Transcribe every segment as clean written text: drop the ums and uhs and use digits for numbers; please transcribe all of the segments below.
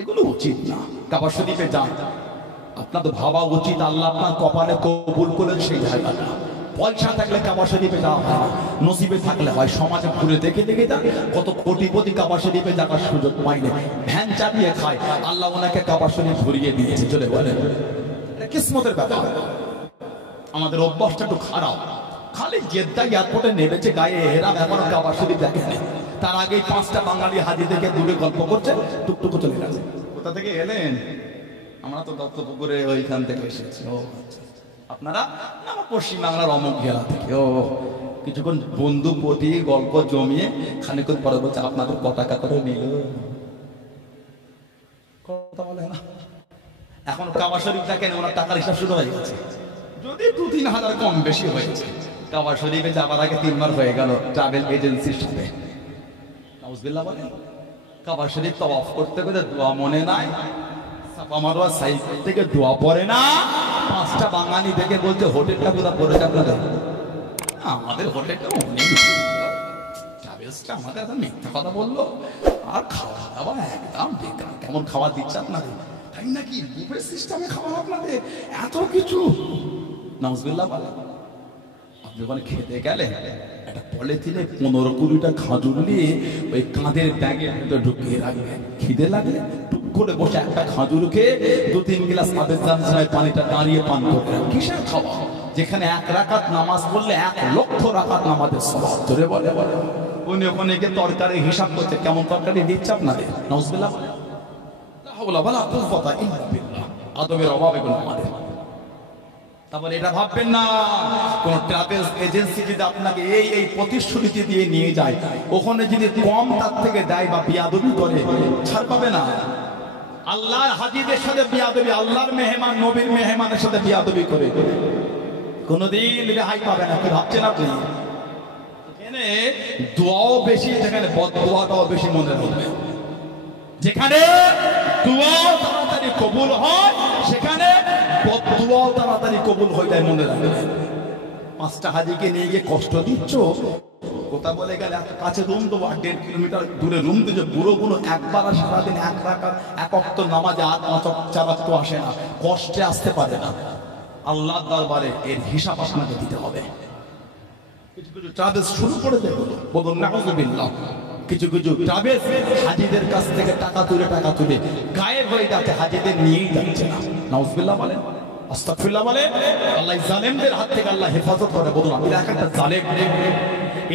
এগুলো উচিত না। কাবা শরীফে যান, আপনার তো ভাবা উচিত আল্লাহ আপনার কপালে কবুল করেন সেই জায়গাটা। পয়সা থাকলে কাবা শরীফে যাওয়া হয় না, নসিবে থাকলে হয়। সমাজে ঘুরে দেখে দেখে যান, কত কোটিপতি কাবা শরীফে যাওয়ার সুযোগ পায়নি, ভ্যান চালিয়ে খায়, আল্লাহ ওনাকে কাবা শরীফ ঘুরিয়ে দিয়েছে। চলে বলেন, এটা কিসমতের ব্যাপার। আমাদের অভ্যাসটা একটু খারাপ, খালি জেদ্দা এয়ারপোর্টে নেমেছে গায়ে হেরাম, এখনো কাবা শরীফ দেখেনি। তার আগেই 5টা বাঙালি হাজি থেকে দূরে গল্প করছে, টুকটুকু চলে গেছে। কোথা থেকে এলেন? আমরা তো দত্তপুকুরে ওইখান থেকে এসেছি। ও আপনারা? আমার পশ্চিম বাংলার অমুক জেলা থেকে। ও কিছুক্ষণ বন্ধু প্রতি গল্প জমিয়ে খানিকক্ষণ পরে বলছে আপনাদের ক টাকা করে নিল, কথা বলে না। এখন কাবা শরীফ দেখেন, ওনার টাকার হিসাব শুরু হয়ে গেছে। যদি 2-3 হাজার কম বেশি হয়েছে, কাবা শরীফে যাবার আগে 3 বার হয়ে গেল ট্রাভেল এজেন্সির সাথে। নাউজুবিল্লাহ বলেন। কাবা শরীফ তওয়াফ করতে করতে দোয়া মনে নাই, সাফা মারওয়া সাইকেল থেকে দোয়া পড়ে না। 5টা বাঙালি দেখে বলছে হোটেলটা কোথায় পড়েছে আপনাদের? আমাদের হোটেলটা অনেক ট্রাভেলসটা আমাদের একটা মিথ্যা কথা বললো, আর খাওয়া দাওয়া একদম বেকার। কেমন খাওয়া দিচ্ছে আপনাদের? তাই নাকি? বুফে সিস্টেমে খাওয়া আপনাদের, এত কিছু। নাউজুবিল্লাহ বলেন। আপনি ওখানে খেতে গেলে একটা পলিথিনে 15-20টা খাজুর নিয়ে ওই কাঁধের ব্যাগে ঢুকিয়ে রাখবেন। খিদে লাগলে টুক করে বসে একটা খাজুর খেয়ে 2-3 গ্লাস আবেদ জামসায় পানিটা দাঁড়িয়ে পান করবেন। কিসের খাওয়া? যেখানে 1 রাকাত নামাজ পড়লে 1 লক্ষ রাকাত নামাজের সওয়াব। ধরে বলে উনি ওখানে গিয়ে তরকারি হিসাব করছে, কেমন তরকারি দিচ্ছে আপনাদের। নাউজুবিল্লাহ বলেন। লা হাওলা ওয়ালা কুওয়াতা ইল্লা বিল্লাহ। আদবের অভাব এগুলো আমাদের। তারপরে এটা ভাববেন না কোন ট্রাভেলস এজেন্সি যদি আপনাকে এই প্রতিশ্রুতি দিয়ে নিয়ে যায়, ওখানে যদি কম তার থেকে দেয় বা বিয়াদবি করে, ছাড় পাবে না। আল্লাহর হাজিদের সাথে বিয়াদবি, আল্লাহর মেহমান নবীর মেহমানের সাথে বিয়াদবি করে কোনদিন রেহাই পাবে না। কি ভাবছেন আপনি? এখানে দোয়াও বেশি, যেখানে বদদোয়াটাও বেশি মনে রাখবে। যেখানে দোয়াও তাড়াতাড়ি কবুল হয়, সেখানে বদদোয়াও তাড়াতাড়ি কবুল হয়ে যায়, মনে রাখবেন। 5টা হাজিকে নিয়ে গিয়ে কষ্ট দিচ্ছ, কথা বলে গেলে এত কাছে রুম দেবো, 1.5 কিলোমিটার দূরে রুম দিচ্ছ, বুড়োগুলো একবার সারাদিন 1 রাকাত 1 ওয়াক্ত নামাজে 4 ওয়াক্ত আসে না, কষ্টে আসতে পারে না। আল্লাহর দরবারে এর হিসাব আপনাকে দিতে হবে। কিছু কিছু ট্রাভেলস শুরু করে দেয়, বলুন নাউজুবিল্লাহ। কিছু কিছু ট্রাভেলস হাজিদের কাছ থেকে টাকা তুলে গায়েব হয়ে যাচ্ছে, হাজিদের নিয়েই যাচ্ছে না। নাউজুবিল্লাহ বলেন, আস্তাগফিরুল্লাহ বলেন। আল্লাহ জালেমদের হাত থেকে আল্লাহ হেফাজত করে। বলুন এরা এক একটা জালেম,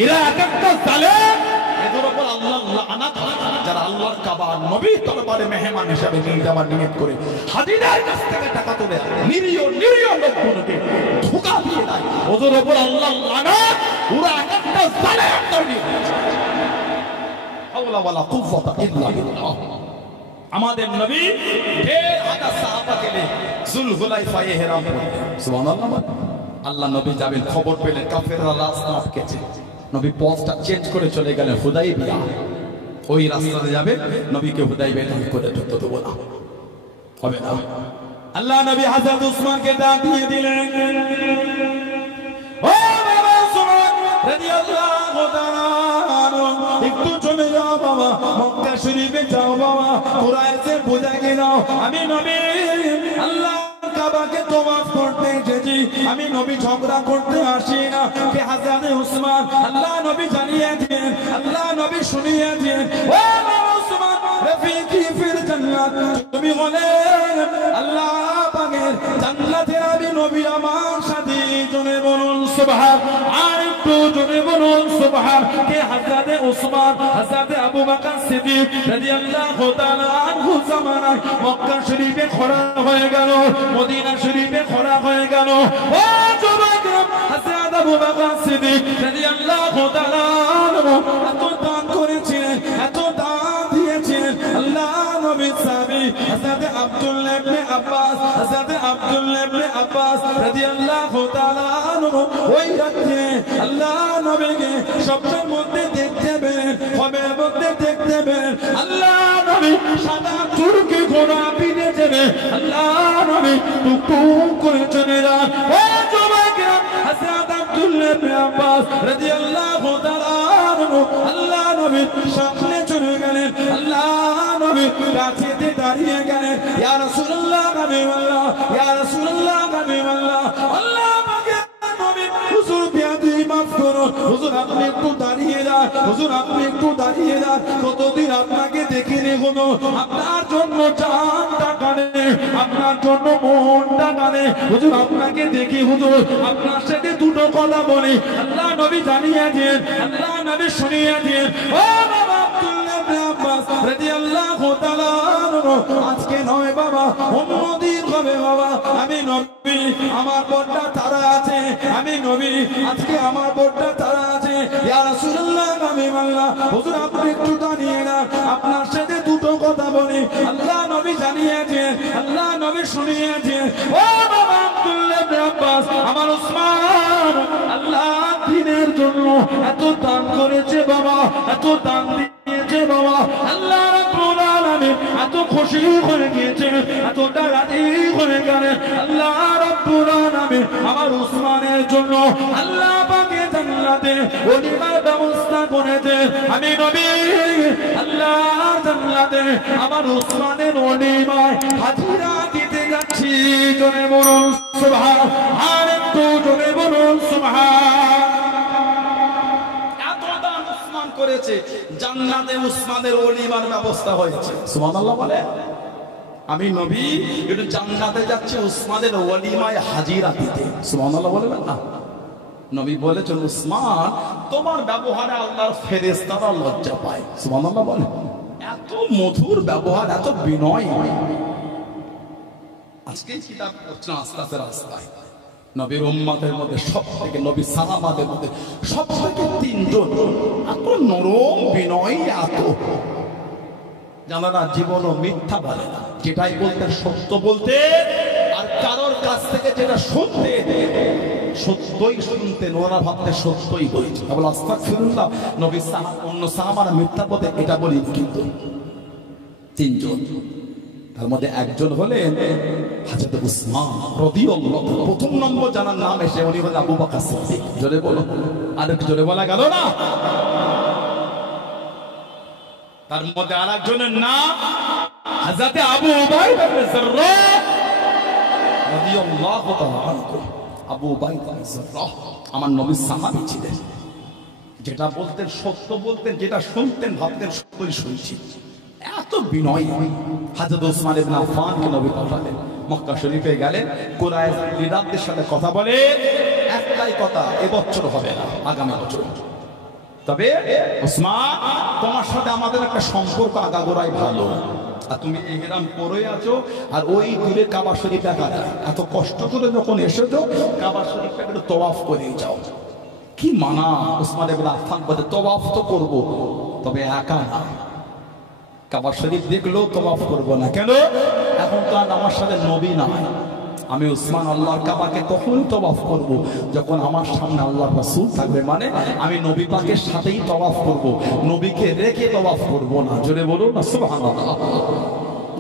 এরা এক একটা জালেম। এদের উপর আল্লাহ লানাত। যারা আল্লাহর কাবা নবীর দরবারে মেহমান হিসেবে নিয়ে যাওয়ার নিয়ত করে হাজিদের কাছ থেকে টাকা তুলে নিরীহ লোকগুলোকে ধোঁকা দিয়ে দেয়, ওদের উপর আল্লাহ লানাত। ওরা এক একটা জালেম তৈরি হয়েছে। হাওলা ওয়ালা কুওয়াতা ইল্লা বিল্লাহ। আমাদের নবী 1000 সাহাবা গেলে যুলহুলাইফা ইহরাম করতেন। সুবহানাল্লাহ। আল্লাহ নবী যাবেন, খবর পেলেন কাফেররা রাস্তা আটকেছে। নবী পথটা চেঞ্জ করে চলে গেলেন হুদাইবিয়া। ওই রাস্তাতে যাবে, নবীকে হুদাইবিয়া করে ঢুকতে দেব না, হবে না। আল্লাহ নবী হযরত উসমানকে ডাক দিয়ে দিলেন, ও বাবা উসমান রাদিয়াল্লাহু তাআলা, একটু চলে যাও বাবা, মক্কা শরীফে যাও বাবা, কুরাইশে বুঝাকে নাও আমি নবী আল্লাহ কাবাকে তওয়াফ করতে এসেছি, আমি নবী ঝগড়া করতে আসি না। কে হযরত উসমান আল্লাহ নবী জানিয়ে দিলেন, আল্লাহ নবী শুনিয়ে দিলেন, ও বাবা উসমান রফিকি ফিল জান্নাত, তুমি বলে আল্লাহ পাকের জান্নাতে আমি নবী আমার সাথে। জনে বলুন সুবহান, আর একটু জনে বলুন সুবহান। কে হযরত উসমান হযরত আবু বকর সিদ্দিক রাদিয়াল্লাহু তাআলা আনহু জামানায় মক্কা শরীফে খরা হয়ে গেল, মদিনা শরীফে খরা হয়ে গেল। ও যুবকরা, হযরত আবু বকর সিদ্দিক রাদিয়াল্লাহু তাআলা এত দান করেছিলেন, এত দান দিয়েছিলেন। আল্লাহ নবী সাহাবী হযরত আব্দুল্লাহ ইবনে আব্বাস, হযরত আব্দুল্লাহ ইবনে আব্বাস রাদিয়াল্লাহু তাআলা আনহু ওই রাতে আল্লাহ নবীকে স্বপ্নের মধ্যে দেখতে পেলেন, খবের মধ্যে দেখতে পেলেন। আল্লাহ নবী সাদা তুর্কি ঘোড়া পিঠে চেপে আল্লাহ নবী টুকটুক করে চলে যান। ও যুবকেরা, হযরত আব্দুল্লাহ ইবনে আব্বাস রাদিয়াল্লাহু তাআলা আনহু আল্লাহ নবীর সামনে চলে গেলেন। আল্লাহ নবী কাছেতে দাঁড়িয়ে গেলেন, ইয়া রাসূলুল্লাহ হাবিবাল্লাহ, ইয়া রাসূলুল্লাহ হাবিবাল্লাহ, আল্লাহ পাকের নবী হুজুর বিয়াদি মাফ করুন, হুজুর আপনি একটু দাঁড়িয়ে যান, হুজুর আপনি একটু দাঁড়িয়ে যান, কতদিন আপনাকে দেখিনি হলো, আপনার জন্য জানটা কানে, আপনার জন্য মনটা কানে, হুজুর আপনাকে দেখি হুজুর আপনার সাথে দুটো কথা বলি। আল্লাহ নবী জানিয়েছেন, আল্লাহ নবী শুনিয়েছেন, ও বাবা আব্দুল্লাহ ইবনে আব্বাস রাদিয়াল্লাহু তাআলা আজকে নয় বাবা, অন্যদিন হবে বাবা। আমি নবী, আমার বড়টা তারা আছে, আমি নবী, আজকে আমার বড়টা তারা আছে। ইয়া রাসূলুল্লাহ হাবিবাল্লাহ, হুজুর আপনি একটু দাঁড়িয়ে না, আপনার সাথে দুটো কথা বলি। আল্লাহ নবী জানিয়েছেন, আল্লাহ নবী শুনিয়েছেন, ও বাবা আব্দুল্লাহ ইবনে আব্বাস, আমার উসমান আল্লাহ দ্বীনের জন্য এত দান করেছে বাবা, এত দান দিয়েছে বাবা, আল্লাহ রাব্বুল আলামিন এত খুশি হয়ে গিয়েছে, এতটা রাজি হয়ে গেলেন, আল্লাহ রাব্বুল আলামিন আমার উসমানের জন্য আল্লাহ পাকে জান্নাতে ওলিমার ব্যবস্থা করেছে। আমি নবী আল্লাহ জান্নাতে আমার উসমানের ওলিমায় হাজিরা দিতে যাচ্ছি। জোরে বলুন সুবহান, আর একটু জোরে বলুন সুবহান। এত দান উসমান করেছে, জান্নাতে উসমানের ওলিমার ব্যবস্থা হয়েছে। সুবহানাল্লাহ বলে, আমি নবী একটু জান্নাতে যাচ্ছি উসমানের ওলিমায় হাজিরা দিতে। সুবহানাল্লাহ বলবেন না? নবী বলেছেন, উসমান তোমার ব্যবহারে আল্লাহর ফেরেশতারা লজ্জা পায়। সুবহানাল্লাহ বলে, এত মধুর ব্যবহার, এত বিনয়। আজকে কিতাব পড়ছেন আস্তে আস্তে রাস্তায়, নবীর উম্মতের মধ্যে সবথেকে, নবী সাহাবাদের মধ্যে সবথেকে তিনজন এত নরম বিনয়, এত জানারা জীবনও মিথ্যা বলে না, যেটাই বলতে সত্য বলতে, আর কারোর কাছ থেকে যেটা শুনতে সত্যই শুনতেন, ওরা ভাবতে সত্যই বলছে। বলে আস্তাগফিরুল্লাহ, নবী অন্য সাহাবারা মিথ্যা বলে এটা বলি, কিন্তু তিনজন, তার মধ্যে একজন হলেন হযরত উসমান রাদিয়াল্লাহু। প্রথম নম্বর জানার নাম এসে উনি হলেন আবু বকর সিদ্দিক। জোরে বলো, আরেক জোরে বলা গেল না? তার মধ্যে আরেকজনের নাম হযরত আবু উবাইদা ইবনে জাররাহ রাদিয়াল্লাহু তাআলা আনহু। আবু উবাইদা ইবনে জাররাহ আমার নবীর সাহাবী ছিলেন, যেটা বলতেন সত্য বলতেন, যেটা শুনতেন ভাবতেন সত্যই শুনছি। এত বিনয়। হযরত ওসমান ইবনে আফফানকে নবী পাঠালেন, মক্কা শরীফে গেলেন, কুরাইশ লিডারদের সাথে কথা বলে, একটাই কথা, এবছর হবে না, আগামী বছর। তবে ওসমান, তোমার সাথে আমাদের একটা সম্পর্ক আগাগোড়াই ভালো, আর তুমি ইহরাম পরে আছো, আর ওই দূরে কাবা শরীফ দেখা যায়, এত কষ্ট করে যখন এসেছো কাবা শরীফটা একটু তওয়াফ করে যাও। কি মানা? ওসমান ইবনে আফফান বলে, তওয়াফ তো করব, তবে একা না, কাবা শরীফ দেখলেও তওয়াফ করবো না। কেন? এখন তো আর আমার সাথে নবী নাই। আমি উসমান আল্লাহর কাবাকে তখনই তওয়াফ করব যখন আমার সামনে আল্লাহর রাসূল থাকবে, মানে আমি নবী পাকের সাথেই তওয়াফ করব, নবীকে রেখে তওয়াফ করব না। জোরে বলুন না সুবহানাল্লাহ।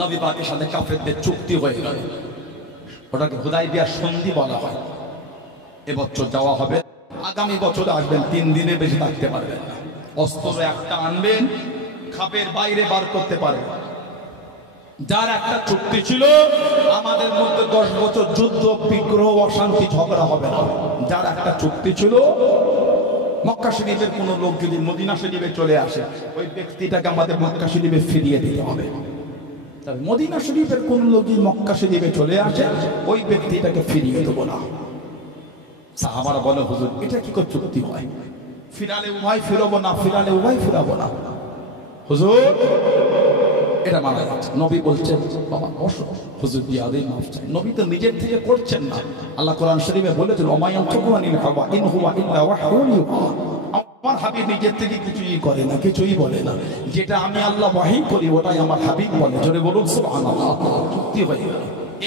নবী পাকের সাথে কাফেরদের চুক্তি হয়ে গেল, ওটাকে হুদায়বিয়ার সন্ধি বলা হয়। এবছর যাওয়া হবে, আগামী বছর আসবেন, 3 দিনের বেশি থাকতে পারবেন না। অস্ত্র একটা আনবেন, খাপের বাইরে বার করতে পারে। যার একটা চুক্তি ছিল, আমাদের মধ্যে 10 বছর যুদ্ধ বিগ্রহ অশান্তি ঝগড়া হবে না। যার একটা চুক্তি ছিল, মক্কা শরীফের কোন লোক যদি মদিনা শরীফে চলে আসে, ওই ব্যক্তিটাকে আমাদের মক্কা শরীফে ফিরিয়ে দিতে হবে। তবে মদিনা শরীফের কোন লোক যদি মক্কা শরীফে চলে আসে, ওই ব্যক্তিটাকে ফিরিয়ে দেবো না। সাহাবারা বলে, হুজুর এটা কি করে চুক্তি হয়? ফিরালে উভয় ফিরাবো না, ফিরালে উভয় ফিরাবো না। হুজুর এটা মানা যাচ্ছে। নবী বলছেন, বাবা বসো, হুজুর বিয়াদে মাফ চাই। নবী তো নিজের থেকে করছেন না। আল্লাহ কোরআন শরীফে বলেছেন, ওমায়ানতিকু আনিল হাওয়া ইন হুয়া ইল্লা ওয়াহয়ুন ইউহা। আমার হাবিব নিজের থেকে কিছুই করে না, কিছুই বলে না। যেটা আমি আল্লাহ ওয়াহী করি ওটাই আমার হাবিব বলে। জোরে বলুন সুবহানাল্লাহ। চুক্তি হয়ে গেল।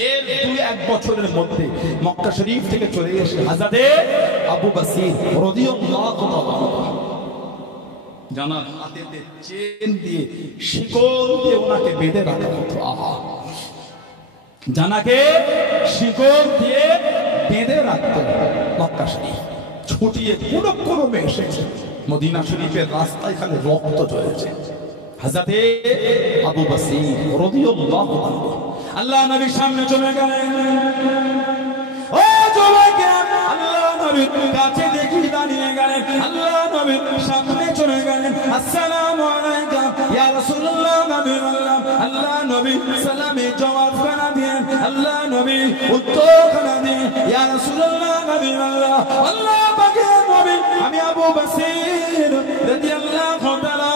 এর 2-1 বছরের মধ্যে মক্কা শরীফ থেকে চলে এসে হযরত আবু বসির রাদিয়াল্লাহু তাআলা জানার হাতেতে চেন দিয়ে, শিকল দিয়ে ওনাকে বেঁধে রাখা হতো। জানাকে শিকল দিয়ে বেঁধে রাখতো। মক্কা শরীফ ছুটিয়ে কোন ক্রমে এসেছে, মদিনা শরীফের রাস্তায় খালি রক্ত ঝরেছে। হযরতে আবু বসির রাদিয়াল্লাহু আনহু আল্লাহ নবীর সামনে চলে গেলেন। ও জওয়াকে আল্লাহ নবীর কাছে দেখি দাঁড়িয়ে গেলেন, আল্লাহ নবীর সামনে চলে গেলেন। আসসালামু আলাইকা ইয়া রাসূলুল্লাহ, নবী বললাম। আল্লাহ নবী সালামে জবাব খানা দিয়ে, আল্লাহ নবী উত্তর খানা দিয়ে, ইয়া রাসূলুল্লাহ, নবী বললাম। আল্লাহ পাকের নবী আমি আবু বসির রাদিয়াল্লাহু তাআলা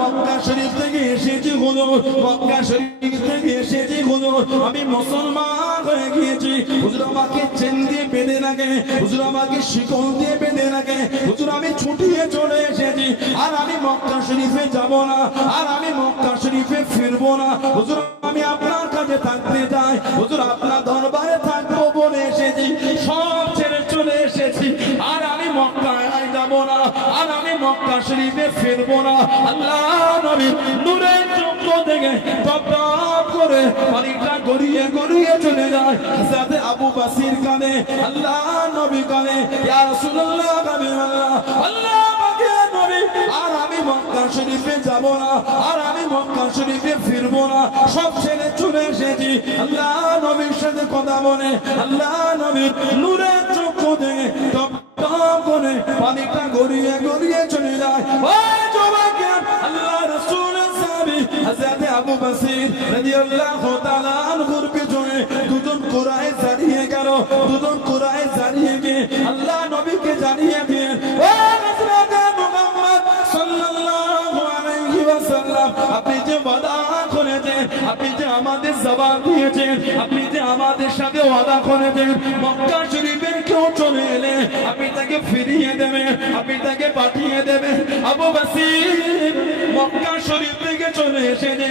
মক্কা শরীফ থেকে এসেছি হুজুর, মক্কা শরীফ থেকে এসেছি হুজুর, আমি মুসলমান হয়ে গিয়েছি। হুজুর আমাকে চেন দিয়ে বেঁধে রাখে, হুজুর আমাকে শিকল দিয়ে বেঁধে রাখে, হুজুর আমি ছুটিয়ে চলে এসেছি। আর আমি মক্কা শরীফে যাব না, আর আমি মক্কা শরীফে ফিরবো না। হুজুর আমি আপনার কাছে থাকতে চাই, হুজুর আপনার দরবারে থাকবো বলে এসেছি। সব ছেড়ে চলে এসেছি, আর আমি মক্কায় যাব না, আর আমি মক্কা শরীফে ফিরবো না। আল্লাহ নবী নূরের চক্ষু থেকে টপ টপ করে পানিটা গড়িয়ে গড়িয়ে চলে যায় হযরত আবু বসির কানে। আল্লাহ নবী কানে, ইয়া রাসূলুল্লাহ, নবী আল্লাহ, আল্লাহ পাকের নবী আর আমি মক্কা শরীফে যাব না, আর আমি মক্কা শরীফে ফিরবো না। সব ছেড়ে চলে এসেছি। আল্লাহ নবীর সাথে কথা বলে আল্লাহ নবীর নূরের চক্ষু থেকে টপ টপ করে পানিটা গড়িয়ে গড়িয়ে চলে যায়। ওই জওয়াকে আল্লাহ রাসূলের সাহাবী হযরত আবু বসির রাদিয়াল্লাহু তাআলা আনহুর পিছনে দুজন কুরাইশ দাঁড়িয়ে গেল। দুজন কুরাইশ দাঁড়িয়ে গিয়ে আল্লাহ নবীকে জানিয়ে দিয়ে, ও হযরত মুহাম্মদ সাল্লাল্লাহু আলাইহি ওয়াসাল্লাম, আপনি যে ওয়াদা করেছেন, আপনি যে আমাদের জবান দিয়েছেন, আপনি যে আমাদের সাথে ওয়াদা করেছেন মক্কা শরীফে কেউ চলে এলে আপনি তাকে ফিরিয়ে দেবেন, আপনি তাকে পাঠিয়ে দেবেন। আবু বসির মক্কা শরীফ থেকে চলে এসেছে,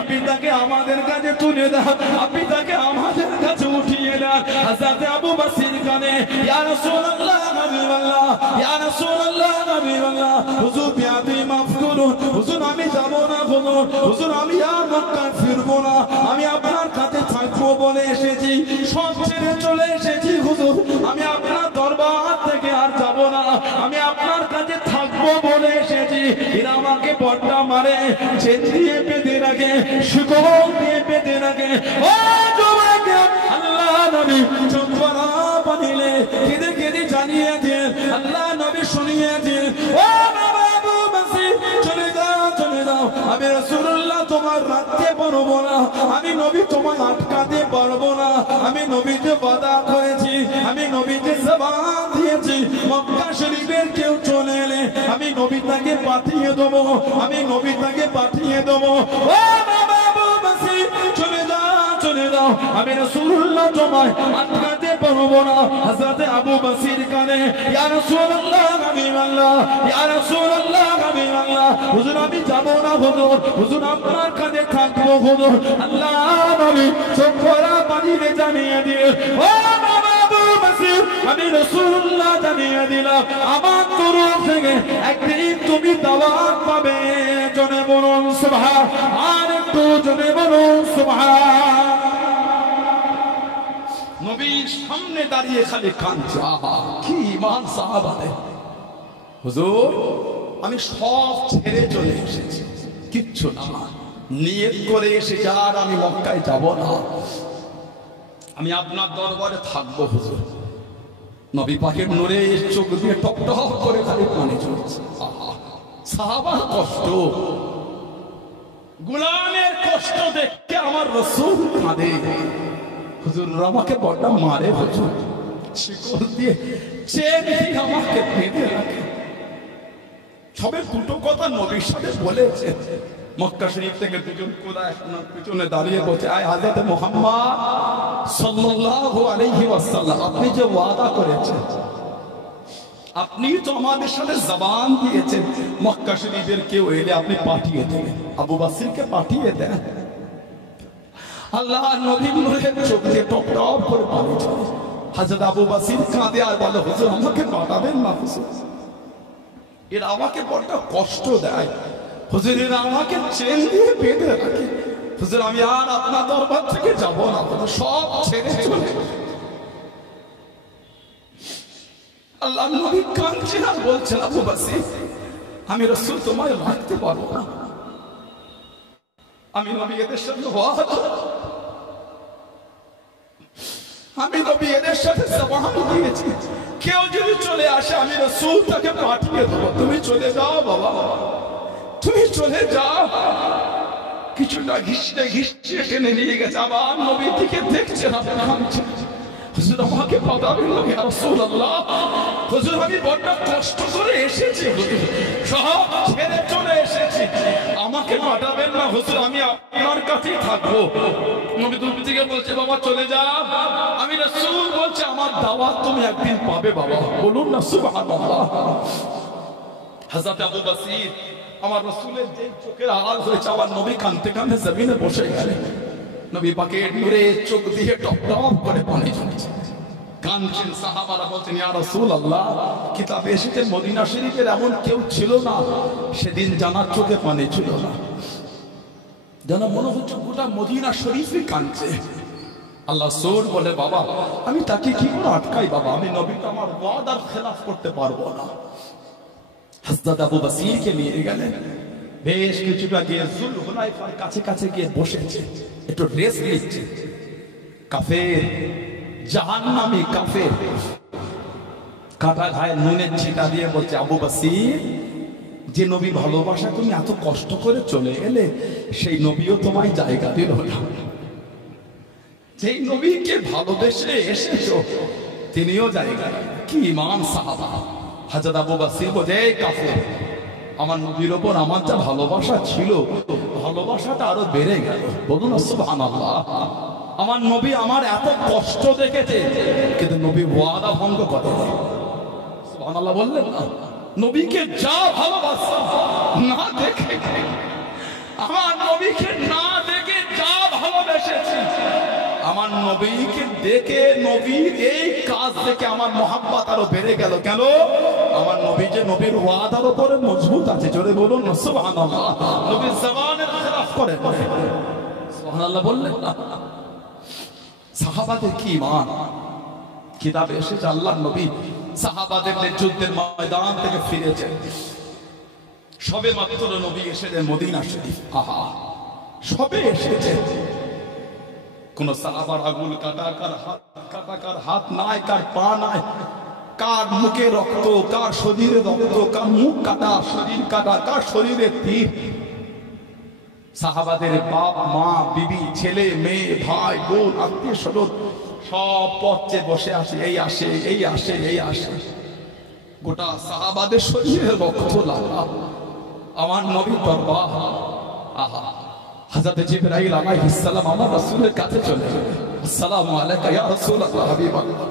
আপনি তাকে আমাদের কাছে তুলে দাও, আপনি তাকে আমাদের কাছে উঠিয়ে দাও। হযরত আবু বসির কানে, ইয়া রাসূলুল্লাহ, হাবিবাল্লাহ, ইয়া রাসূলুল্লাহ, হাবিবাল্লাহ, হুজুর বিয়াদি মাফ করুন, হুজুর আমি যাব না, হুজুর আমি আর মক্কায় ফিরবো না, আমি আপনার কাছে থাকবো বলে এসেছি। সব ছেড়ে চলে এসেছি হুজুর, আমি আপনার দরবার থেকে আর যাব না, আমি আপনার কাছে থাকবো বলে এসেছি। এরা আমাকে বড্ডা মারে, চেন দিয়ে বেঁধে রাখে, শিকল দিয়ে বেঁধে রাখে। ও জওয়াকে আল্লাহ নবী চোখ ভরা পানিলে কেঁদে কেঁদে জানিয়ে দেন, আল্লাহ নবী শুনিয়ে দেন, ও বাবা আবু বসির চলে যাও, চলে যাও, আমি রাসূলুল্লাহ তোমার রাখতে পারবো না, আমি নবী তোমার আটকাতে পারবো না। আমি নবীতে ওয়াদা করেছি, আমি নবীতে জবান দিয়েছি, মক্কা শরীফের কেউ চলে এলে আমি নবী তাকে পাঠিয়ে দেবো, আমি নবী তাকে পাঠিয়ে দেবো। ও বাবা আবু বসির চলে যাও, চলে যাও, আমি রাসূলুল্লাহ তোমায় আটকাতে পারবো না। হযরত আবু বসির কানে, ইয়া রাসূলুল্লাহ, হাবিবাল্লাহ, ইয়া রাসূলুল্লাহ, হাবিবাল্লাহ, হুজুর আমি যাব না হুজুর, হুজুর আপনার কাছে থাকবো হুজুর। আল্লাহ নবী চোখ ভরা পানিতে জানিয়ে দিয়ে, ও বাবা আবু বসির আমি রাসূলুল্লাহ জানিয়ে দিলাম, আমার তরফ থেকে একদিন তুমি দাওয়াত পাবে। জনে বলুন সুবহান, আর একটু জনে বলুন সুবহান। নবীর সামনে দাঁড়িয়ে খালি কাঁদছে, আহা কি ঈমান সাহাবাদের। হুজুর আমি সব ছেড়ে চলে এসেছি, কিচ্ছু না, নিয়ত করে এসেছি আর আমি মক্কায় যাব না, আমি আপনার দরবারে থাকবো হুজুর। নবী পাকের নূরে চোখ দিয়ে টপ টপ করে খালি পানি ঝরছে। আহা সাহাবার কষ্ট, গোলামের কষ্ট দেখে আমার রাসূল কাঁদে। হুজুর আমাকে বড় মারে, হুজুর শিকল দিয়ে চেন দিয়ে আমাকে বেঁধে রাখে। সবে দুটো কথা নবীর সাথে বলেছে। মক্কা শরীফ থেকে দুজন কুরাইশ পিছনে দাঁড়িয়ে বলছে, আয় হযরত মুহাম্মদ সাল্লাল্লাহু আলাইহি ওয়াসাল্লাম, আপনি যে ওয়াদা করেছেন, আপনি তো আমাদের সাথে জবান দিয়েছেন মক্কা শরীফের কেউ এলে আপনি পাঠিয়ে দেবেন, আবু বসিরকে পাঠিয়ে দেন। আল্লাহ নবী নূরের চোখ দিয়ে টপ টপ করে পানি ঝরে। হযরত আবু বসির কাঁদে আর বলে, হুজুর আমাকে পাঠাবেন না হুজুর, এরা আমাকে বড় কষ্ট দেয়, হুজুর এরা আমাকে চেন দিয়ে বেঁধে রাখে, হুজুর আমি আর আপনার দরবার থেকে যাব না, সব ছেড়ে চলে। আল্লাহ নবী কাঁদছেন আর বলছেন, আবু বসির আমি রাসূল তোমায় রাখতে পারবো না, আমি নবী এদের সাথে আমি নবী এদের সাথে সওয়াল দিয়েছি, কেউ যদি চলে আসে আমি রাসূল তাকে পাঠিয়ে দেবো, তুমি চলে যাও বাবা, তুমি চলে যাও। কিছুটা ঘিসে ঘিসে টেনে নিয়ে গেছে, আবার নবীর দিকে দেখছে না, কাঁদছে। হুজুর আমাকে পাঠাবেন না ইয়া রাসূলুল্লাহ, হুজুর আমি বড় কষ্ট করে এসেছি, হুজুর সব ছেড়ে চলে এসেছি, আমাকে পাঠাবেন না হুজুর, আমি আপনার কাছেই থাকবো। নবী দূর থেকে বলছে বাবা চলে যা, আমি রাসূল বলছে আমার দাওয়াত তুমি একদিন পাবে বাবা, বলুন না সুবহানাল্লাহ। হযরত আবু বসির আমার রাসূলের যে চোখের আড়াল হয়েছে, আমার নবী কাঁদতে কাঁদতে জমিনে বসে গেলেন। নবী পাকের নূরে চোখ দিয়ে টপ টপ করে পানি ঝরছে, কাঁদছেন। সাহাবারা বলছেন ইয়া রাসূলুল্লাহ, কিতাবে এসেছে মদিনা শরীফের এমন কেউ ছিল না সেদিন জানার চোখে পানি ছিল না, যেন মনে হচ্ছে গোটা মদিনা শরীফই কাঁদছে। আল্লাহ রাসূল বলে বাবা আমি তাকে কি করে আটকাই বাবা, আমি নবী তো আমার ওয়াদার খেলাফ করতে পারবো না। হযরত আবু বসিরকে নিয়ে গেলেন, বেশ কিছুটা গিয়ে যুলহুলাইফার কাছে কাছে গিয়ে বসেছে, একটু রেস্ট নিচ্ছে। কাফের, জাহান্নামী কাফের কাটা ঘায়ে নুনের ছিটা দিয়ে বলছে আবু বসির, যে নবী ভালোবাসা তুমি এত কষ্ট করে চলে এলে সেই নবীও তোমায় জায়গা দিল না, যেই নবীকে ভালোবেসে এসেছো তিনিও জায়গা দেন। কি ইমাম সাহাবা। হযরত আবু বসির বলে এই কাফের, আমার নবীর ওপর আমার যা ভালোবাসা ছিল ভালোবাসাটা আরো বেড়ে গেল, বলুন সুবহানাল্লাহ। আমার নবী আমার এত কষ্ট দেখেছে কিন্তু নবী ওয়াদা ভঙ্গ করে, সুবহানাল্লাহ বললেন না। নবীকে যা ভালোবাসা না দেখে, আমার নবীকে না দেখে যা ভালোবেসেছি, আমার নবীকে দেখে নবীর এই কাজ থেকে আমার মহাব্বত আরো বেড়ে গেল। কেন? আমার নবী যে নবীর ওয়াদার উপরে মজবুত আছে, জোরে বলুন সুবহানাল্লাহ। নবীর জবানের খেলাফ করে, সুবহানাল্লাহ বললেন না। সাহাবাদের কি ঈমান। কিতাবে এসেছে আল্লাহর নবী সাহাবাদের যুদ্ধের ময়দান থেকে ফিরেছেন, সবে মাত্র নবী এসেছেন মদিনা শরীফ। আহা, সবে এসেছে, কোন সাহাবার আগুল কাটা, কার হাত কাটা, কার হাত নাই, কার পা নাই, কার মুখে রক্ত, কার শরীরে রক্ত, কার মুখ কাটা, শরীর কাটা, কার শরীরে তীর। সাহাবাদের বাপ মা বিবি ছেলে মেয়ে ভাই বোন আত্মীয় স্বজন সব পথে বসে আছে, এই আসে এই আসে এই আসে, গোটা সাহাবাদের শরীরে রক্ত লাগা। আমার নবী দরবার, আহা, হযরত জিবরাইল আলাইহিস সালাম আমার রাসূলের কাছে চলে গেলেন। আসসালামু আলাইকা ইয়া রাসূলুল্লাহ হাবিবাল্লাহ।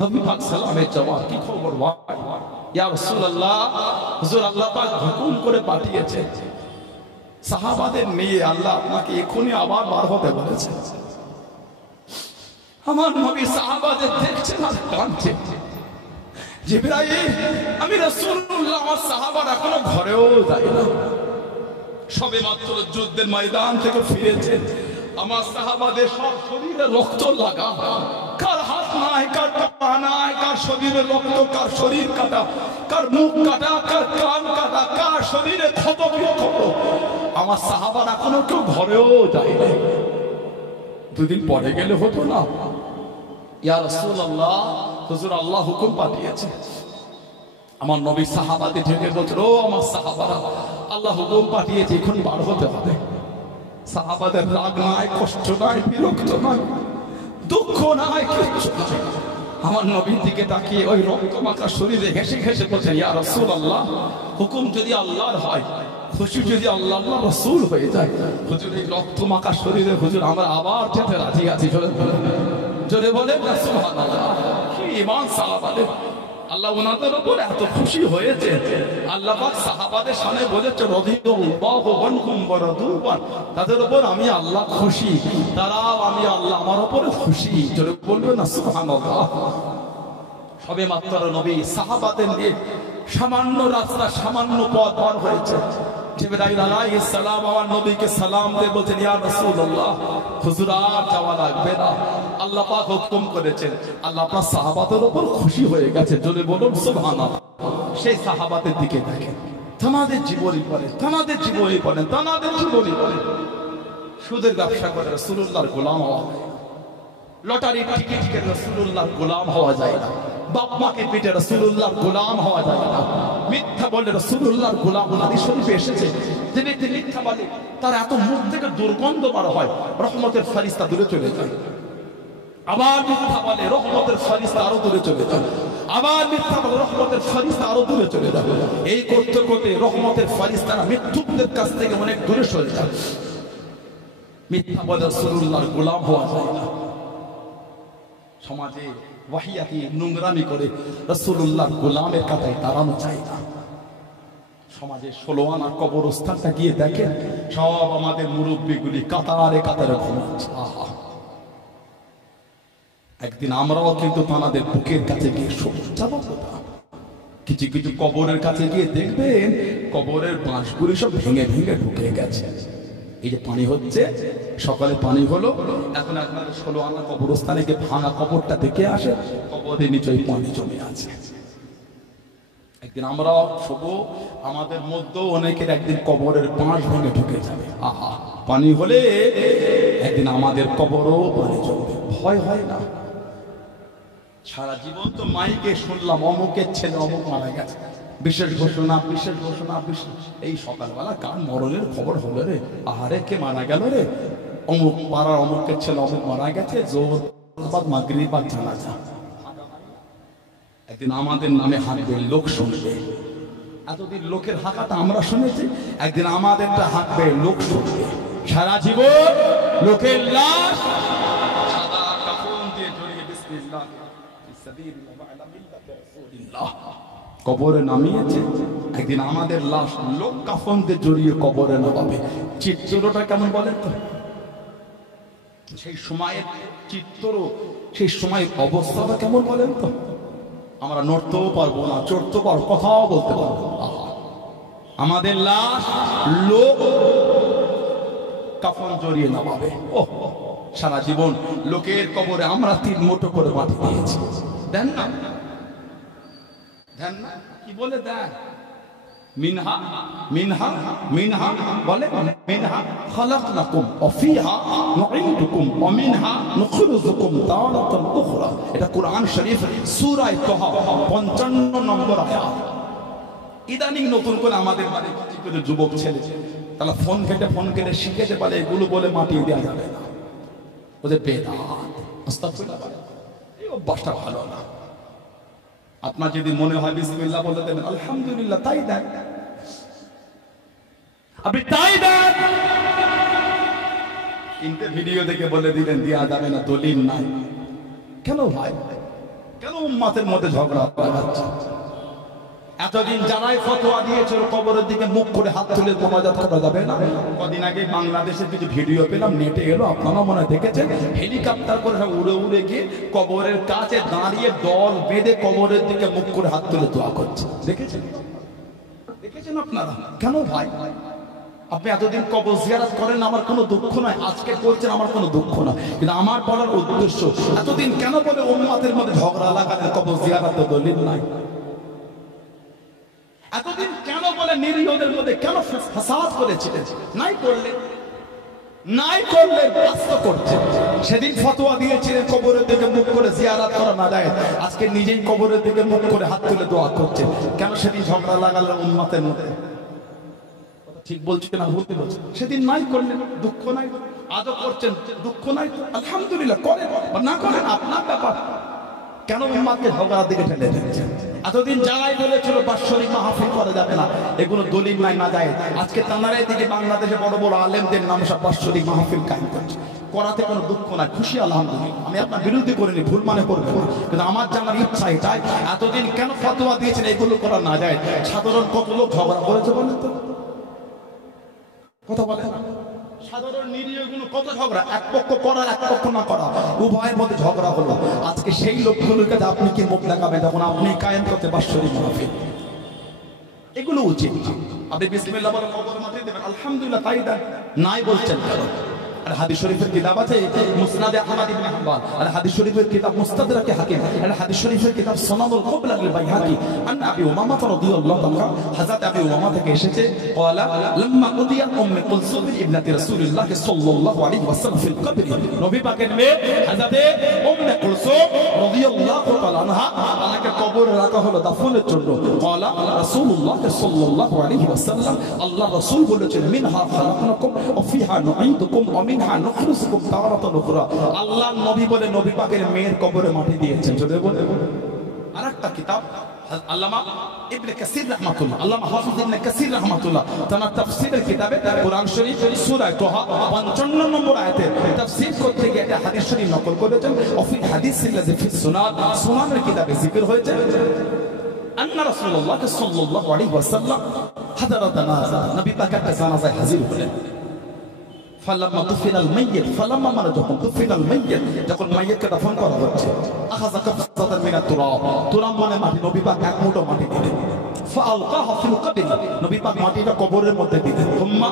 নবী পাক সালামের জবাব, কি খবর ভাই? ইয়া রাসূলুল্লাহ, হুজুর আল্লাহ পাক হুকুম করে পাঠিয়েছে সাহাবাদের নিয়ে আল্লাহ আপনাকে এখনই আবার বার হতে বলেছে। আমার নবী সাহাবাদের দেখছেন আর কাঁদছেন। জিবরাইল, আমি রাসূলুল্লাহ, আমার সাহাবারা এখনো ঘরেও যায় না, সবে মাত্র যুদ্ধের ময়দান থেকে ফিরেছেন, আমার সাহাবাদের সব শরীরে রক্ত লাগা, কার হাত নাই, কার পা নাই, কার শরীরে রক্ত, কার শরীর কাটা, কার মুখ কাটা, কার কান কাটা, কার শরীরে ক্ষত বিক্ষত। আমার সাহাবারা এখনো কেউ ঘরেও যায় না। দুদিন পরে গেলে হতো না? ইয়া রাসূলুল্লাহ, হুজুর আল্লাহ হুকুম পাঠিয়েছে। আমার নবী সাহাবাদের ঢেকে বলছিল, ও আমার সাহাবারা, আল্লাহ হুকুম পাঠিয়েছে, এখন বার হতে হবে। সাহাবাদের রাগ নাই, কষ্ট নাই, বিরক্ত নাই, দুঃখ নাই, কিচ্ছু নাই। আমার নবীর দিকে তাকিয়ে ওই রক্তমাখা শরীরে ঘেঁষে ঘেঁষে বলছে, ইয়া রাসূলুল্লাহ, হুকুম যদি আল্লাহর হয়, খুশি যদি আল্লাহ রাসূল হয়ে যায়, হুজুর এই রক্তমাখা শরীরে হুজুর আমরা আবার যেতে রাজি আছি। জোরে বলেন না সুবহানাল্লাহ। কি ঈমান সাহাবাদের! আল্লাহ ওনাদের উপর এত খুশি হয়েছে, আল্লাহ পাক সাহাবাদের সামনে বলেছে রাদিয়াল্লাহু আনহুম ওয়া রাদু আন, তাদের উপর আমি আল্লাহ খুশি, তারাও আমি আল্লাহ আমার উপরে খুশি। জোরে বলবেন না সুবহানাল্লাহ। সবে মাত্র নবী সাহাবাদের নিয়ে সামান্য রাস্তা, সামান্য পথ পার হয়েছে। জিবরাইল আলাইহিস সালাম আমার নবীকে সালাম দিয়ে বলছেন, ইয়া রাসূলুল্লাহ, হুজুর আর যাওয়া লাগবে না, আল্লাহ পাক হুকুম করেছেন, আল্লাহ আপনার সাহাবাদের উপর খুশি হয়ে গেছে। জোরে বলুন সুবহানাল্লাহ। সেই সাহাবাদের দিকে দেখেন, তাদের জীবনী পড়েন, তাদের জীবনী পড়েন, তাদের জীবনী পড়েন। সুদের ব্যবসা করে রাসূলুল্লাহর গোলাম হওয়া যায় না, লটারির টিকিট কেটে রাসূলুল্লাহর গোলাম হওয়া যায় না, বাপ মাকে পেটে রাসূলুল্লাহর গোলাম হওয়া যায় না, মিথ্যা বলে রাসূলুল্লাহর গোলাম। হাদিস শরীফে এসেছে যে ব্যক্তি মিথ্যা বলে তার এত মুখ থেকে দুর্গন্ধ বার হয়, রহমতের ফেরেশতা দূরে চলে যায়। আবার মিথ্যা বলে, রহমতের ফেরেশতা আরো দূরে চলে যায়। আবার মিথ্যা বলে, রহমতের ফেরেশতা আরো দূরে চলে যাবে। এই করতে করতে রহমতের ফেরেশতারা মৃত্যুদের কাছ থেকে অনেক দূরে সরে যায়। মিথ্যা বলে রাসূলুল্লাহর গোলাম হওয়া যায় না। সমাজে ওয়াহিয়াতি নোংরামি করে রাসূলুল্লাহর গোলামের কাতায় দাঁড়ানো চায় না। সমাজে 16 আনা কবরস্থানটা গিয়ে দেখেন, সব আমাদের মুরব্বীগুলি কাতারে কাতারে ঘুমাচ্ছে। আহা, একদিন আমরাও কিন্তু তাদের বুকের কাছে গিয়ে যাবো। কিছু কিছু কবরের কাছে গিয়ে দেখবেন কবরের বাঁশগুলি সব ভেঙে ভেঙে ঢুকে গেছে। এই যে পানি হচ্ছে, সকালে পানি হলো, এখন আপনাদের 16 আনা কবরস্থানে গিয়ে ভাঙা কবরটা দেখে আসে, কবরের নিচে পানি জমে আছে। একদিন আমরা শোবো, আমাদের মধ্যেও অনেকের একদিন কবরের বাঁশ ভেঙে ঢুকে যাবে। আহা, পানি হলে একদিন আমাদের কবরও পানি জমবে। ভয় হয় না? সারা জীবন তো মাইকে শুনলাম অমুকের ছেলে অমুক মারা গেছে, বিশেষ ঘোষণা বিশেষ ঘোষণা বিশেষ। এই সকালবেলা কার মরণের খবর হলো রে? আহারে, কে মারা গেল রে? অমুক পাড়ার অমুকের ছেলে অমুক মারা গেছে, জোর মাগরিব বা জানাজা। একদিন আমাদের নামে হাঁকবে, লোক শুনবে। এতদিন লোকের হাঁকাটা আমরা শুনেছি, একদিন আমাদেরটা হাঁকবে, লোক শুনবে। সারা জীবন লোকের লাশ সাদা কাফন দিয়ে জড়িয়ে বিসমিল্লাহ কবরে নামিয়েছে, একদিন আমাদের লাশ লোক কাফন দিয়ে জড়িয়ে কবরে নামাবে। চিত্রটা কেমন বলেন তো? সেই সময়ের চিত্র, সেই সময়ের অবস্থাটা কেমন বলেন তো? আমরা নড়তেও পারবো না, চড়তেও পারবো, কথাও বলতে পারবো। আমাদের লাশ লোক কাফন জড়িয়ে নামাবে। ও, সারা জীবন লোকের কবরে আমরা 3 মুঠো করে মাটি দিয়েছি। দেন না, দেন না, কি বলে দেন? মিনহা মিনহা মিনহা বলে, মিনহা খালাকনাকুম ওয়া ফিহা নুঈদুকুম ওয়া মিনহা নুখরিজুকুম তারাতান উখরা। এটা কোরআন শরীফ সূরা তাহা 55 নম্বর আয়াত। ইদানিং নতুন করে আমাদের বাড়ি কিছু যুবক ছেলে তারা ফোন কেটে শিখেছে বলে এগুলো বলে মাটি দেওয়া যাবে না, ওদের বেদাত। আস্তাগফিরুল্লাহ, এই অভ্যাসটা ভালো না। আপনার যদি মনে হয় বিসমিল্লাহ বলে দেবেন, আলহামদুলিল্লাহ, তাই দেন, আপনি তাই দেন। কিন্তু ভিডিও দেখে বলে দিলেন দেওয়া যাবে না, দলিল নাই। কেন ভাই? কেন উম্মতের মধ্যে ঝগড়া লাগাচ্ছে? এতদিন যারাই ফতোয়া দিয়েছিল কবরের দিকে মুখ করে হাত তুলে মোনাজাত করা যাবে না, কদিন আগে বাংলাদেশের কিছু ভিডিও পেলাম, নেটে এলো, আপনারা মনে দেখেছেন, হেলিকপ্টার করে উড়ে উড়ে গিয়ে কবরের কাছে দাঁড়িয়ে দল বেঁধে কবরের দিকে মুখ করে হাত তুলে দোয়া করছে। দেখেছেন? দেখেছেন আপনারা? কেন ভাই? আপনি এতদিন কবর জিয়ারত করেন, আমার কোনো দুঃখ নয়, আজকে করছেন, আমার কোনো দুঃখ না, কিন্তু আমার বলার উদ্দেশ্য, এতদিন কেন বলে উম্মতের মধ্যে ঝগড়া লাগালেন কবর জিয়ারত দলিল নাই? এতদিন কেন বলে নিরীহদের মধ্যে কেন ফাসাদ করেছিলেন? নাই করলে বাস্ত করছে। সেদিন ফতোয়া দিয়েছিলেন কবরের দিকে মুখ করে জিয়ারত করা না যায়, আজকে নিজেই কবরের দিকে মুখ করে হাত তুলে দোয়া করছে। কেন সেদিন ঝগড়া লাগালেন উম্মতের মধ্যে? ঠিক বলছে না ভুল বলছে? সেদিন নাই করলেন, দুঃখ নাই, আজও করছেন, দুঃখ নাই, আলহামদুলিল্লাহ। করেন বা না করেন আপনার ব্যাপার। কেন উম্মতকে ঝগড়ার দিকে ঠেলে দিচ্ছেন? এতদিন যারাই বলেছিল বাৎসরিক মাহফিল করা যাবে না, এগুলো দলিল নাই, না যায়, আজকে তানারাই দিকে বাংলাদেশে বড় বড় আলেমদের নামে সব বাৎসরিক মাহফিল কায়েম করছে। করাতে কোনো দুঃখ নাই, খুশি আলহামদুলিল্লাহ। আমি আপনার বিরোধী করিনি, ভুল মানে করবেন না, কিন্তু আমার জানার ইচ্ছা এটাই, এতদিন কেন ফতোয়া দিয়েছেন এগুলো করা না যায়? সাধারণ কত লোক ঝগড়া করেছে বলেন তো? কথা বলে সাধারণ নিরীহগুলো কত ঝগড়া, এক পক্ষ করা এক পক্ষ না করা, উভয়ের মধ্যে ঝগড়া হলো। আজকে সেই লোকগুলোর কাছে আপনি কি মুখ দেখাবেন যখন আপনি কায়েম করতে বাৎসরিক মাহফিল? এগুলো উচিত না। আপনি বিসমিল্লাহ বলে কবর মাটি দেবেন, আলহামদুলিল্লাহ, তাই দেন, নাই বলছেন কেন? আর হাদিস শরীফের কিতাব আছে মুসনাদে আহমদ ইবনে হাম্বল, আর হাদিস শরীফের কিতাব মুস্তাদরাকে হাকিম, আর হাদিস শরীফের কিতাব সুনানুল কুবরা লিল বাইহাকি। আন আবি উমামা রাদিয়াল্লাহু তাআলা, হযরত আবি উমামা থেকে এসেছে, ক্বালা লাম্মা উদিয়াত উম্মে কুলসুম ইবনাতি রাসূলিল্লাহ সাল্লাল্লাহু আলাইহি ওয়াসাল্লাম ফিল কবর, নবী পাকের মেয়ে হযরত উম্মে কুলসুম রাদিয়াল্লাহু তাআলা আনহা তাকে কবরে রাখা হলো দাফনের জন্য। ক্বালা রাসূলুল্লাহ সাল্লাল্লাহু আলাইহি ওয়াসাল্লাম, আল্লাহ রাসূল বলেছেন মিনহা খালাকনাকুম ওয়া ফিহা নুঈদুকুম ওয়া মিনহা নুখরিজুকুম তারাতান উখরা। আল্লাহ নবী বলে নবী পাকের মেয়ের কবরে মাটি দিয়েছেন। জোরে বলে। আরেকটা কিতাব আল্লামা ইবনে কাসির রাহমাতুল্লাহ, আল্লামা হাফিজ ইবনে কাসির রাহমাতুল্লাহ তার তাফসীরের কিতাবে কোরআন শরীফ সূরা তোহা 55 নম্বর আয়াতের তাফসীর করতে গিয়ে একটা হাদিস শরীফ নকল করেছেন। অফি হাদিসিল্লাযী ফি সুনানের কিতাবে যিকির হয়েছে আন্না রাসূলুল্লাহ সাল্লাল্লাহু আলাইহি ওয়াসাল্লাম হাদারা জানাজা, নবী পাক একটা জানাজায় হাজির হলেন। ফালাম্মা দুফিনাল মাইয়িত, ফালাম্মা মানে দুফিনাল মাইয়িত, যখন মাইয়িতকে দাফন করা হচ্ছে, আখাযা কাফসাতান মিনাত তুরাব, তুরাব মানে মাটি, নবী পাক এক মুঠো মাটি দিলেন। ফাআলকাহা ফিল কবর, নবী পাক মাটিটা কবরের মধ্যে দিলেন। সুম্মা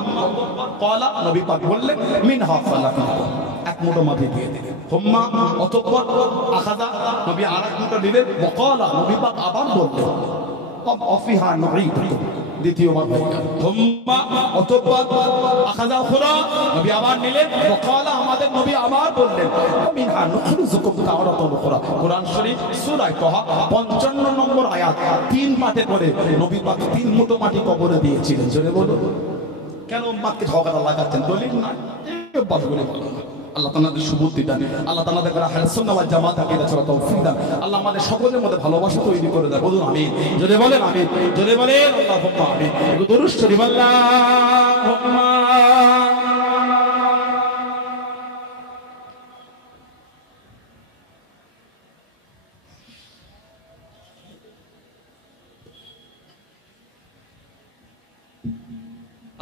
ক্বালা, নবী পাক বললেন মিনহা খালাকনাকুম, এক মুঠো মাটি দিয়ে দিলেন। সুম্মা অতঃপর আখাযা, নবী আরেক মুঠো দিলেন। ওয়া ক্বালা, নবী পাক আবার বললেন অফিহা নুঈদুকুম, দ্বিতীয়বার হয়ে গেল। সুম্মা অতঃপর আখাযা উখরা, নবী আবার নিলেন। ওয়া ক্বালা, আমাদের নবী আবার বললেন মিনহা নুখরিজুকুম তারাতান উখরা। কোরআন শরীফ সূরা তোহা 55 নম্বর আয়াত, 3 পাঠে করে নবী পাক 3 মুঠো মাটি কবরে দিয়েছিলেন। জোরে বলুন। কেন উম্মতকে ঝগড়া লাগাচ্ছেন? দলিল নাই, এই বাতগুলো বলো। আল্লাহ তাআলাদের সুবুদ্ধি দান, আল্লাহ তাআলাদের আহলে সুন্নাহ ওয়াল জামাত আকীদা ছড়া তৌফিক দান, আল্লাহ আমাদের সকলের মধ্যে ভালোবাসা তৈরি করে দেয়। বলুন আমিন। জোরে বলেন আমিন, জোরে বলেন আল্লাহুম্মা আমিন। একটু দরুদ শরীফ আল্লাহুম্মা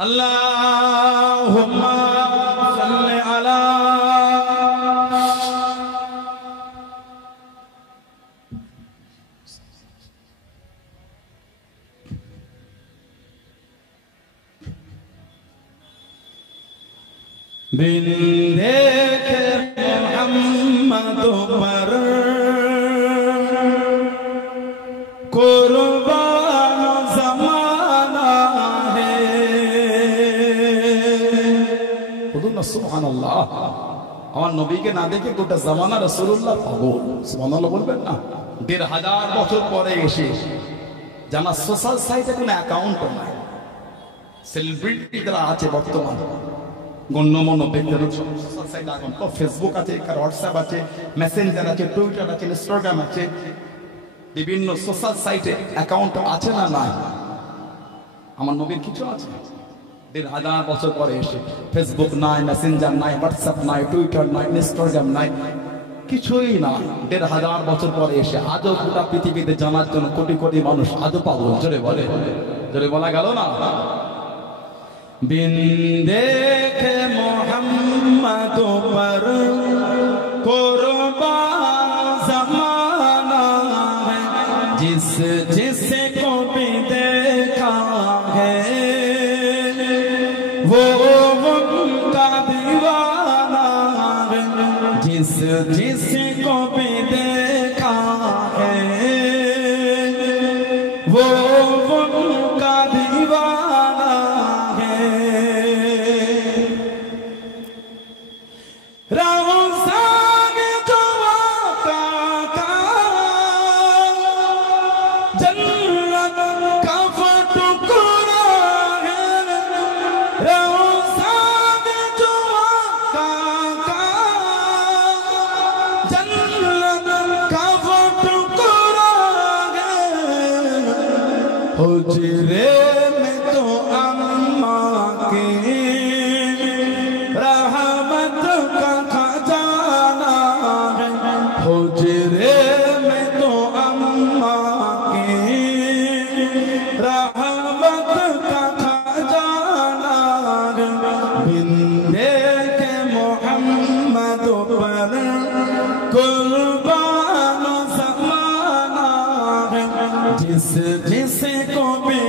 আল্লাহুম্মা সাল্লি আলা बिन देखे मोहम्मद पर कुर्बान ज़माना है। बोलो सुबहानाल्लाह। আমার নবীকে না দেখে গোটা জামানা রাসূলুল্লাহ পাগল। সুবহানাল্লাহ বলবেন না? ১৫০০ বছর পরে এসে জানা সোশ্যাল সাইটে কোনো অ্যাকাউন্ট নাই, সেলিব্রিটি যারা আছে বর্তমান গণ্যমান্য ব্যক্তিদের সোশ্যাল সাইট অ্যাকাউন্ট, ফেসবুক আছে, হোয়াটসঅ্যাপ আছে, মেসেঞ্জার আছে, টুইটার আছে, ইনস্টাগ্রাম আছে, বিভিন্ন সোশ্যাল সাইটে অ্যাকাউন্ট আছে না নাই? আমার নবীর কিছু আছে? ১৫০০ বছর পরে এসে ফেসবুক নাই, মেসেঞ্জার নাই, হোয়াটসঅ্যাপ নাই, টুইটার নাই, ইনস্টাগ্রাম নাই, কিছুই না। ১৫০০ বছর পরে এসে আজও গোটা পৃথিবীতে জানার জন্য কোটি কোটি মানুষ আজও পাগল। জোরে বলে, জোরে বলা গেল না? बिन देखे मोहम्मद पर कुर्बान ज़माना है, जिस जिसको भी देखा है वो उनका दीवाना है, जिस जिसको भी देखा है वो उनका दीवाना। हुजरे में तो अम्मा के रहमत का खजाना है, हुजरे में तो अम्मा के रहमत का खजाना है। बिन देखे मोहम्मद पर कुर्बान ज़माना है, जिस जिसको भी